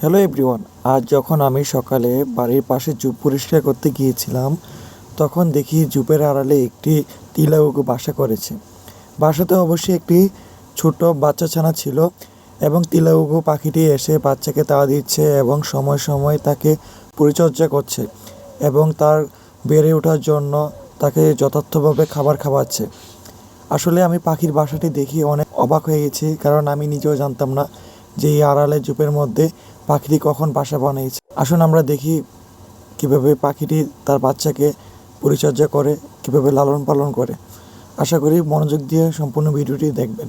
Hello everyone আজ যখন আমি সকালে বাড়ির পাশে জুপ পরিষ্কার করতে গিয়েছিলাম, তখন দেখি জুপের আড়ালে একটি টিলাউগু বাসা করেছে। বাসাতে অবশ্যই একটি ছোট বাচ্চা ছানা ছিল এবং তিলাউগু পাখিটি এসে বাচ্চাকে তাড়া দিচ্ছে এবং সময় সময় তাকে পরিচর্যা করছে এবং তার বেড়ে ওঠার জন্য তাকে যথার্থভাবে খাবার খাওয়াচ্ছে। আসলে আমি পাখির বাসাটি দেখি অনেক অবাক হয়ে গেছি, কারণ আমি নিজেও জানতাম না যে এই আড়ালে জুপের মধ্যে পাখিটি কখন বাসা বানিয়েছে। আসুন আমরা দেখি কীভাবে পাখিটি তার বাচ্চাকে পরিচর্যা করে, কীভাবে লালন পালন করে। আশা করি মনোযোগ দিয়ে সম্পূর্ণ ভিডিওটি দেখবেন।